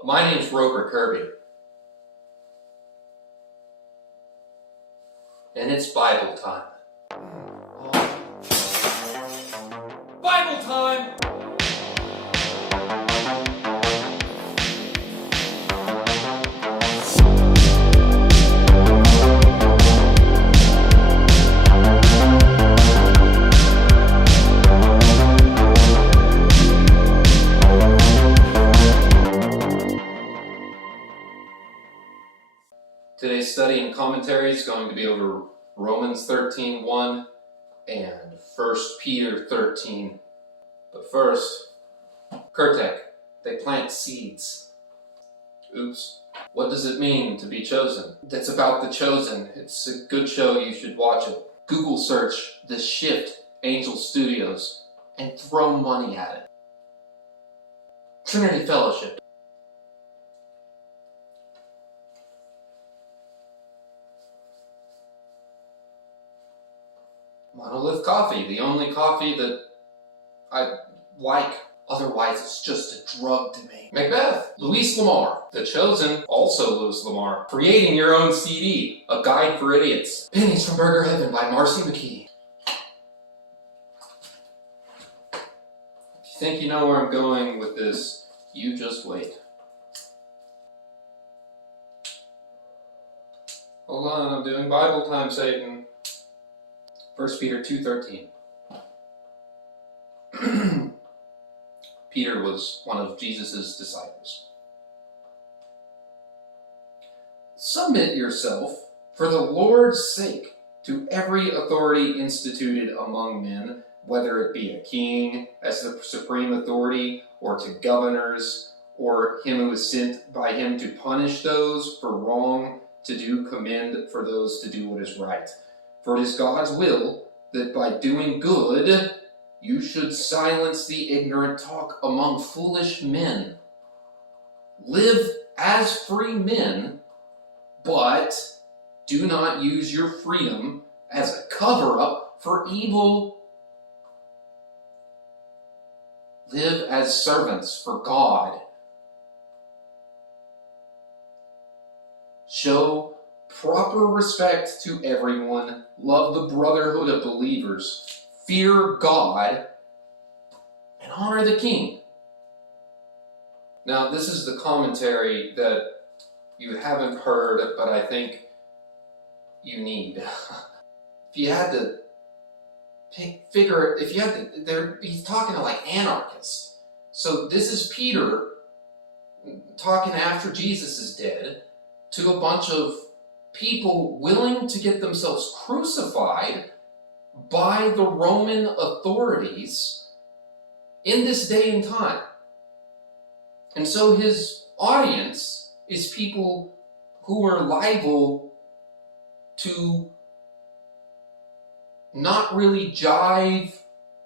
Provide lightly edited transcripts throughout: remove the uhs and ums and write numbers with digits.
Hello, my name's Roper Kirby. And it's Bible time. Bible time! Today's study and commentary is going to be over Romans 13:1 and 1 Peter 13. But first, Kurtek, they plant seeds. Oops. What does it mean to be chosen? That's about The Chosen. It's a good show, you should watch it. Google search The Shift Angel Studios and throw money at it. Trinity Fellowship. Monolith coffee, the only coffee that I like. Otherwise, it's just a drug to me. Macbeth, Louis Lamar. The Chosen, also Louis Lamar. Creating Your Own CD, A Guide for Idiots. Pennies from Burger Heaven by Marcy McKee. If you think you know where I'm going with this, you just wait. Hold on, I'm doing Bible time, Satan. 1 Peter 2:13. Peter was one of Jesus' disciples. Submit yourself, for the Lord's sake, to every authority instituted among men, whether it be a king as the supreme authority, or to governors, or him who is sent by him to punish those for wrong, to do commend for those to do what is right. For it is God's will that by doing good, you should silence the ignorant talk among foolish men. Live as free men, but do not use your freedom as a cover-up for evil. Live as servants for God. Show proper respect to everyone. Love the brotherhood of believers. Fear God. And honor the king. Now, this is the commentary that you haven't heard, but I think you need. If you had to figure, he's talking to like anarchists. So this is Peter talking after Jesus is dead to a bunch of people willing to get themselves crucified by the Roman authorities in this day and time. And so his audience is people who are liable to not really jive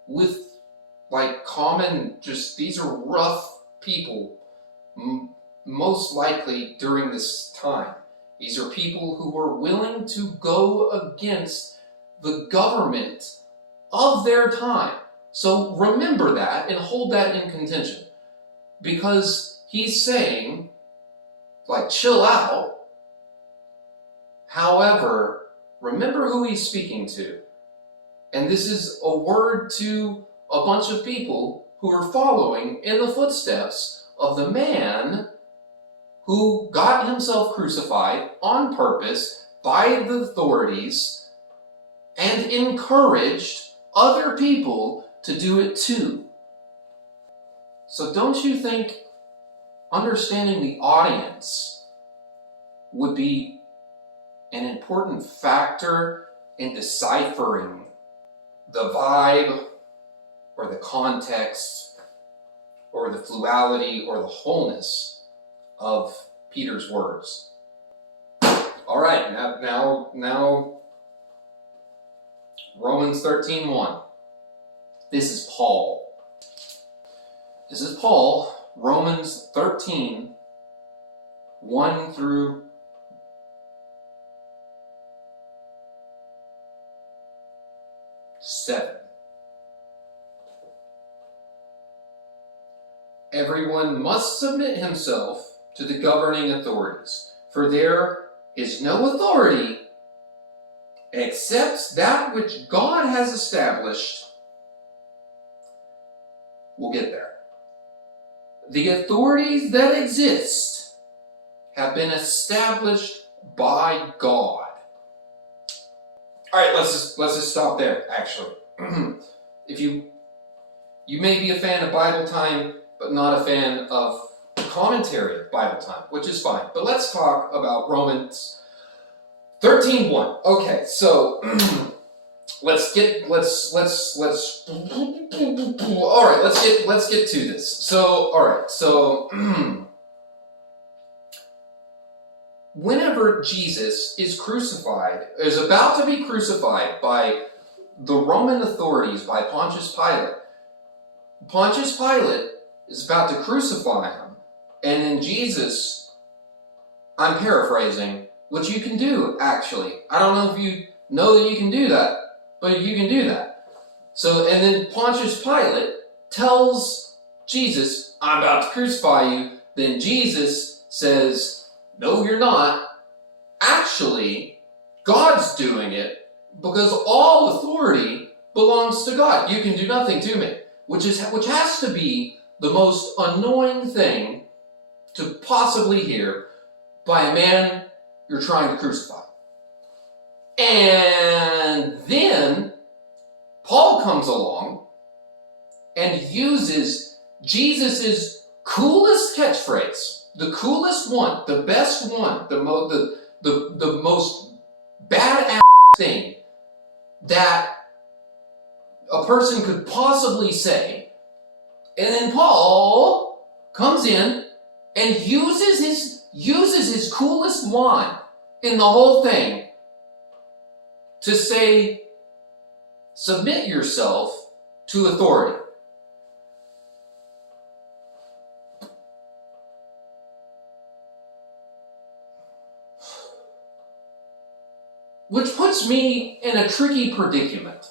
with like common, just these are rough people, most likely during this time. These are people who are willing to go against the government of their time. So remember that and hold that in contention. Because he's saying, like, chill out. However, remember who he's speaking to. And this is a word to a bunch of people who are following in the footsteps of the man who got himself crucified on purpose by the authorities and encouraged other people to do it too. So don't you think understanding the audience would be an important factor in deciphering the vibe or the context or the fluidity or the wholeness of Peter's words? All right, now Romans 13:1. This is Paul. Romans 13, 1 through 7. Everyone must submit himself to the governing authorities, for there is no authority except that which God has established. We'll get there. The authorities that exist have been established by God. All right, let's just stop there, actually. If you may be a fan of Bible time, but not a fan of commentary of Bible time, which is fine. But let's talk about Romans 13:1. Okay, so let's get to this. So whenever Jesus is about to be crucified by the Roman authorities, by Pontius Pilate is about to crucify him, and then Jesus, I'm paraphrasing, which you can do, actually. I don't know if you know that you can do that, but you can do that. So, and then Pontius Pilate tells Jesus, I'm about to crucify you. Then Jesus says, no, you're not. Actually, God's doing it, because all authority belongs to God. You can do nothing to me. Which has to be the most annoying thing to possibly hear by a man you're trying to crucify. And then Paul comes along and uses Jesus' coolest catchphrase, the coolest one, the best one, the most badass thing that a person could possibly say, and then Paul comes in and uses his coolest line in the whole thing to say, submit yourself to authority. Which puts me in a tricky predicament.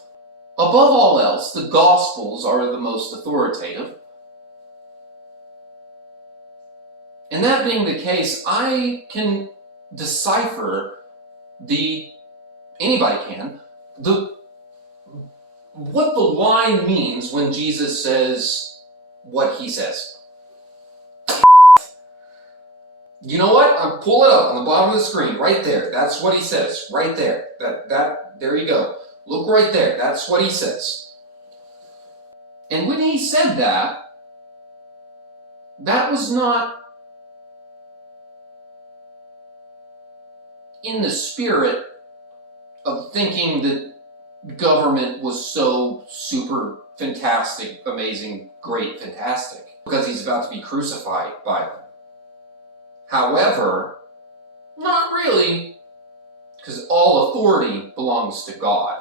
Above all else, the Gospels are the most authoritative. And that being the case, I can decipher anybody can, what the line means when Jesus says what he says. You know what? I'll pull it up on the bottom of the screen, right there. That's what he says, right there. There you go. Look right there. That's what he says. And when he said that was not in the spirit of thinking that government was so super fantastic, amazing, great, fantastic, because he's about to be crucified by them. However, not really, because all authority belongs to God.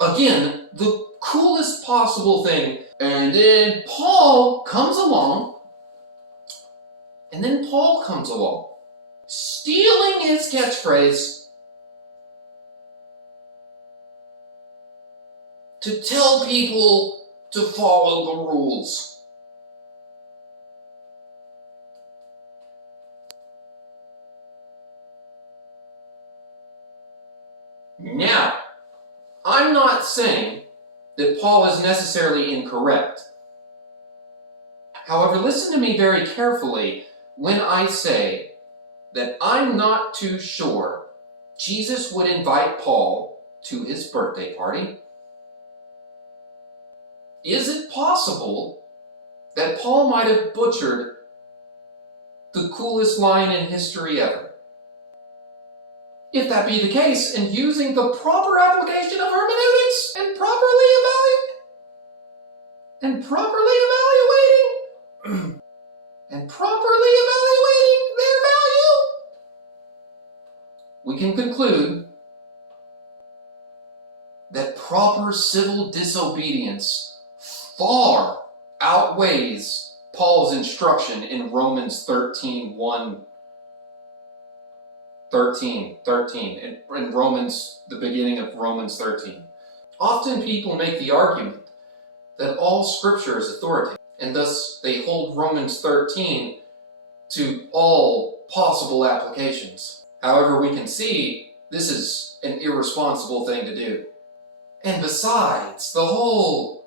Again, the coolest possible thing. And then Paul comes along, stealing his catchphrase to tell people to follow the rules. Now, I'm not saying that Paul is necessarily incorrect. However, listen to me very carefully when I say that I'm not too sure Jesus would invite Paul to his birthday party. Is it possible that Paul might have butchered the coolest line in history ever? If that be the case, and using the proper application of hermeneutics and properly evaluating their value, we can conclude that proper civil disobedience far outweighs Paul's instruction in Romans 13:1. 13, in Romans, the beginning of Romans 13. Often people make the argument that all scripture is authoritative. and thus they hold Romans 13 to all possible applications. However, we can see this is an irresponsible thing to do. And besides, the whole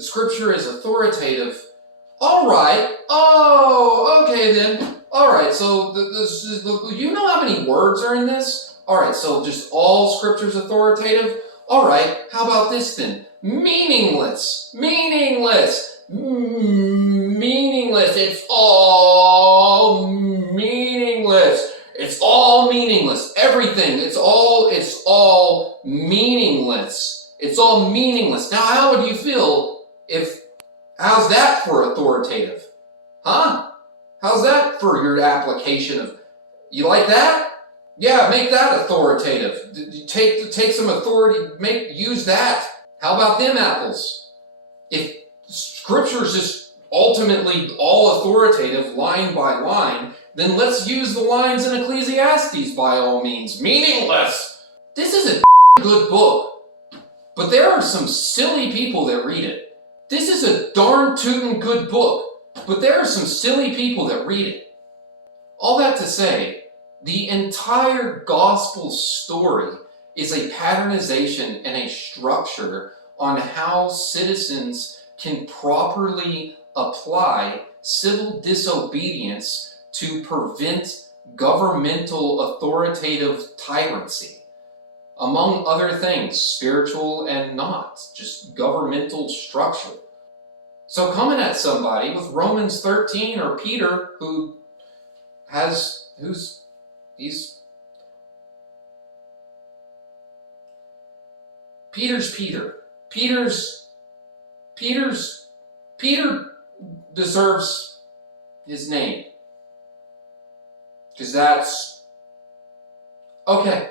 Scripture is authoritative. All right. Oh, okay then. All right. So you know how many words are in this? All right. So just all Scripture's authoritative. All right. How about this then? Meaningless. Meaningless. Meaningless. It's all meaningless. It's all meaningless. Everything. It's all meaningless. It's all meaningless. Now, how would you feel how's that for authoritative? Huh? How's that for your application of, you like that? Yeah, make that authoritative. Take some authority, use that. How about them apples? If Scripture is just ultimately all authoritative, line by line, then let's use the lines in Ecclesiastes by all means. Meaningless. This is a good book, but there are some silly people that read it. This is a darn tootin' good book, but there are some silly people that read it. All that to say, the entire gospel story is a patternization and a structure on how citizens can properly apply civil disobedience to prevent governmental authoritative tyrancy. Among other things, spiritual and not, just governmental structure. So coming at somebody with Romans 13 or Peter, Peter deserves his name. Because that's okay.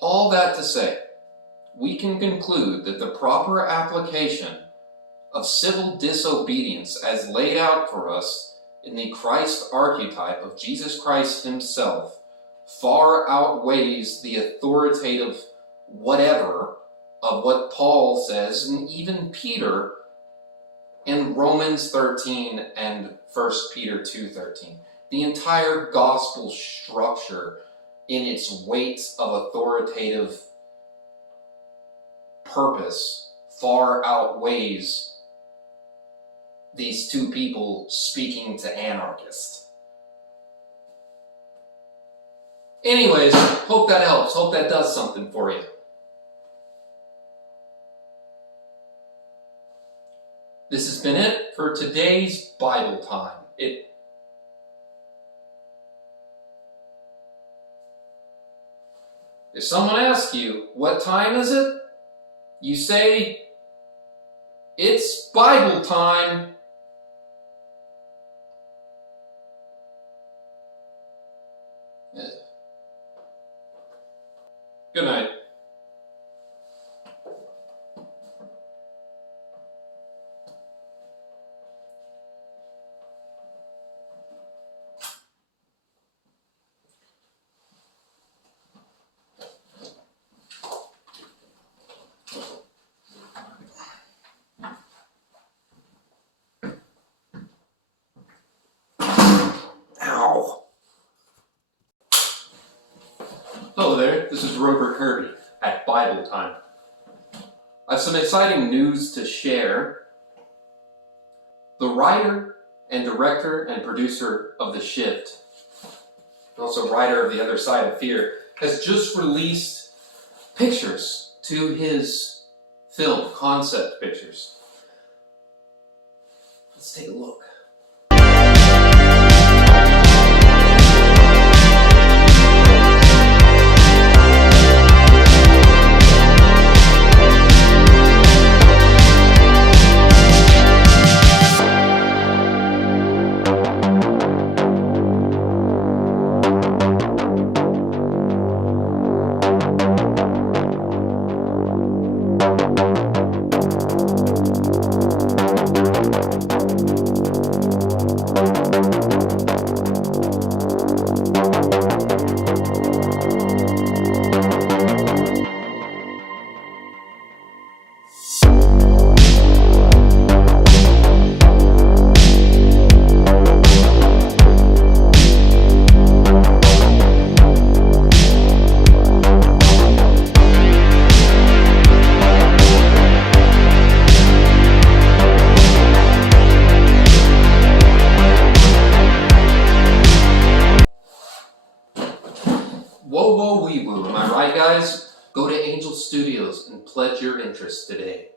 All that to say, we can conclude that the proper application of civil disobedience as laid out for us in the Christ archetype of Jesus Christ himself far outweighs the authoritative whatever of what Paul says, and even Peter in Romans 13 and 1 Peter 2:13. The entire gospel structure in its weight of authoritative purpose far outweighs these two people speaking to anarchists. Anyways, hope that helps. Hope that does something for you. This has been it for today's Bible time. If someone asks you, what time is it? You say, it's Bible time. Good night. Ow. Hello there, this is Robert Kirby at Bible Time. I have some exciting news to share. The writer and director and producer of The Shift, and also writer of The Other Side of Fear, has just released pictures to his film, concept pictures. Let's take a look. Go to Angel Studios and pledge your interest today.